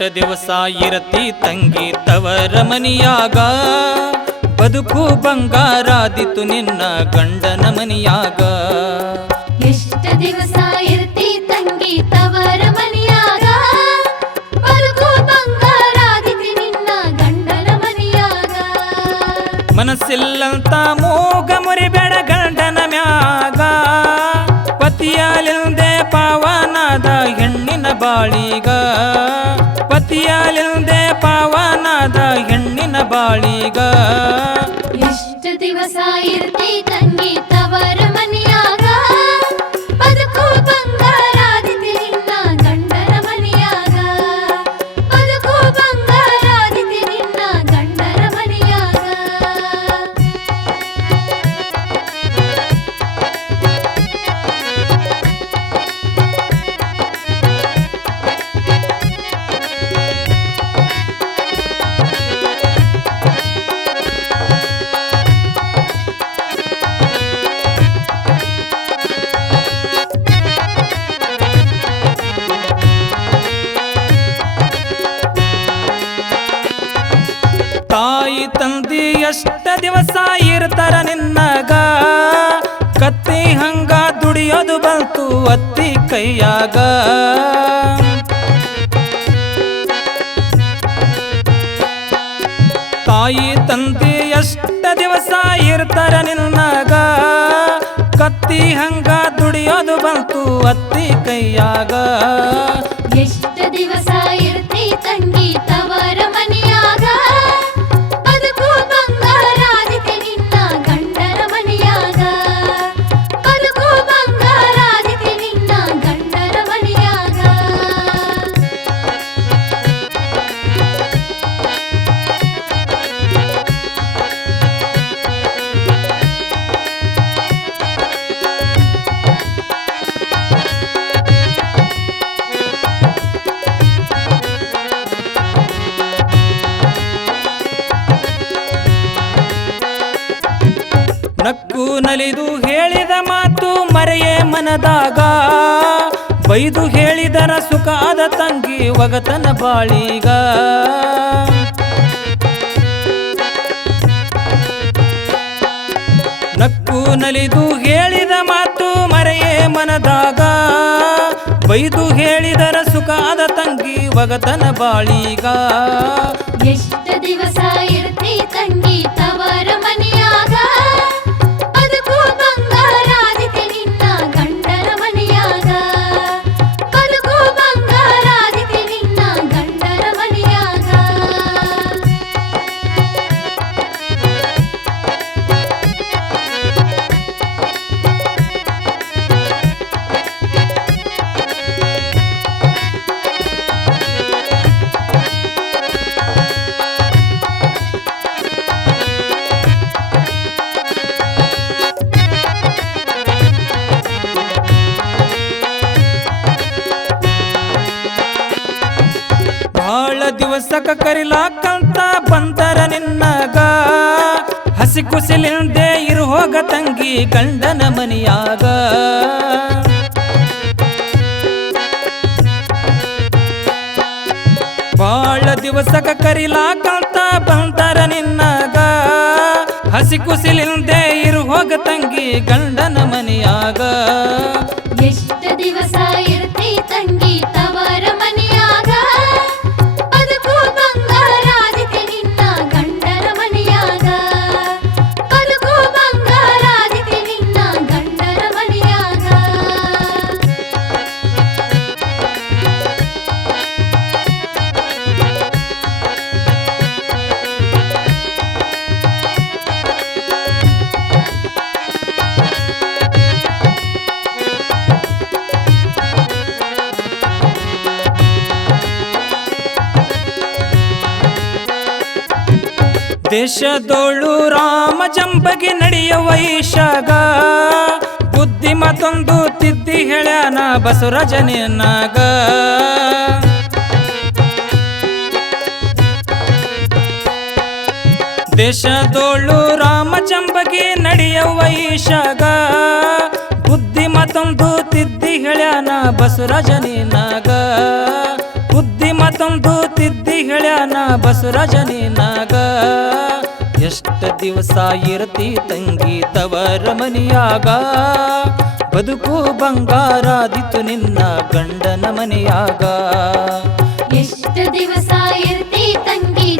ಎಷ್ಟ ದಿವಸ ಇರತಿ ತಂಗಿ ತವರ ಮನಿಯಾಗ, ಬದುಕು ಬಂಗಾರಾದಿತು ನಿನ್ನ ಗಂಡನ ಮನಿಯಾಗ. ಎಷ್ಟ ದಿವಸ ಇರ್ತಿ ತಂಗಿ ತವರ ಮನಿಯಾಗ, ಬದುಕು ಬಂಗಾರಾದಿತು ನಿನ್ನ ಗಂಡನ ಮನಿಯಾಗ. ಮನಸ್ಸಿಲ್ಲಂತ ಮೂಗ ಮುರಿಬೇಡ ಗಂಡನ ಮ್ಯಾಗ, ಪತಿಯಾಲಿಂದೆ ಪಾವನಾದ ಹೆಣ್ಣಿನ ಬಾಳಿಗ, ಪತಿಯಾಲಿಂದೆ ಪಾವನಾದ ಹೆಣ್ಣಿನ ಬಾಳಿಗ. ಎಷ್ಟ ದಿವಸ ಇರ್ತಿ ತಂಗಿ ತವರ ಮನಿಯಾಗ, ಬದುಕು ಬಂಗಾರಾದಿತು ನಿನ್ನ ಗಂಡನ ಮನಿಯಾಗ, ಬದುಕು ಬಂಗಾರಾದಿತು ನಿನ್ನ ಗಂಡನ ಮನಿಯಾಗ. ತಾಯಿ ತಂದಿ ಎಷ್ಟ ದಿವಸ ಇರ್ತಾರ ನಿನ್ನಗ, ಕತ್ತಿ ಹಂಗ ದುಡಿಯೋದು ಬಂತು ಅತ್ತಿ ಕೈಯಾಗ. ತಾಯಿ ತಂದಿ ಎಷ್ಟ ದಿವಸ ಇರ್ತಾರ ನಿನ್ನಗ, ಕತ್ತಿ ಹಂಗ ದುಡಿಯೋದು ಬಂತು ಅತ್ತಿ ಕೈಯಾಗ. ಎಷ್ಟ ದಿವಸ ಇರ್ತಿ ತಂಗಿ ತವರ ಮನಿಯಾಗ, ಬದುಕು ಬಂಗಾರಾದಿತು ನಿನ್ನ ಗಂಡನ ಮನಿಯಾಗ, ಬದುಕು ಬಂಗಾರಾದಿತು ನಿನ್ನ ಗಂಡನ ಮನಿಯಾಗ. ನಕ್ಕು ನಲಿದು ಹೇಳಿದ ಮಾತು ಮರೆಯೇ ಮನದಾಗ, ಬೈದು ಹೇಳಿದರ ಸುಖ ಆದ ತಂಗಿ ಒಗತನ ಬಾಳಿಗ. ನಕ್ಕು ನಲಿದು ಹೇಳಿದ ಮಾತು ಮರೆಯೇ ಮನದಾಗ, ಬೈದು ಹೇಳಿದರ ಸುಖ ಆದ ತಂಗಿ ಒಗತನ ಬಾಳಿಗ. ಎಷ್ಟ ದಿವಸ ಇರ್ತಿ ತಂಗಿ ತವರ ಮನಿಯಾಗ, ಬದುಕು ಬಂಗಾರಾದಿತು ನಿನ್ನ ಗಂಡನ ಮನಿಯಾಗ, ಬದುಕು ಬಂಗಾರಾದಿತು ನಿನ್ನ ಗಂಡನ ಮನಿಯಾಗ. ಬಾಳ ದಿವಸಕ ಕರಿಲಾಕಂತ ಬಂದರ ನಿನ್ನಗ, ಹಸಿ ಕುಸಿಲಿಂದೆ ಇರು ಹೋಗ ತಂಗಿ ಗಂಡನ ಮನಿಯಾಗ. ಬಾಳ ದಿವಸಕ ಕರಿಲಾಕಂತ ಬಂದರ ನಿನ್ನಗ, ಹಸಿ ಕುಸಿಲಿಂದೆ ಇರು ಹೋಗ ತಂಗಿ ಗಂಡನ ಮನಿಯಾಗ. ಎಷ್ಟ ದಿವಸ ಇರ್ತಿ ತಂಗಿ ತವರ ಮನಿಯಾಗ, ಬದುಕು ಬಂಗಾರಾದಿತು ನಿನ್ನ ಗಂಡನ ಮನಿಯಾಗ, ಬದುಕು ಬಂಗಾರಾದಿತು ನಿನ್ನ ಗಂಡನ ಮನಿಯಾಗ. ದೇಶದೋಳು ರಾಮ ಜಂಬಗಿ ನಡೆಯ ವೈಶಾಗ, ಬುದ್ಧಿ ಮತ್ತೊಂದು ತಿದ್ದಿ ಹೇಳ್ಯಾನ ಬಸವರಾಜನೇನಾಗ. ದೇಶದೋಳು ರಾಮ ಜಂಬಗಿ ನಡೆಯ ವೈಶಾಗ, ಬುದ್ಧಿ ಮತ್ತೊಂದು ತಿದ್ದಿ ಹೇಳ್ಯಾನ ಬಸವರಾಜನೇನಾಗ. ಬುದ್ಧಿ ಮತ್ತೊಂದು ತಿದ್ದಿ ಹೇಳ್ಯಾನ ಬಸವರಾಜ ನಿನಗ ಎಷ್ಟ ದಿವಸ ಇರ್ತಿ ತಂಗಿ ತವರ ಮನಿಯಾಗ ಬದುಕು ಬಂಗಾರಾದಿತು ನಿನ್ನ ಗಂಡನ ಮನೆಯಾಗ ಎಷ್ಟು ದಿವಸ ಇರ್ತಿ ತಂಗಿ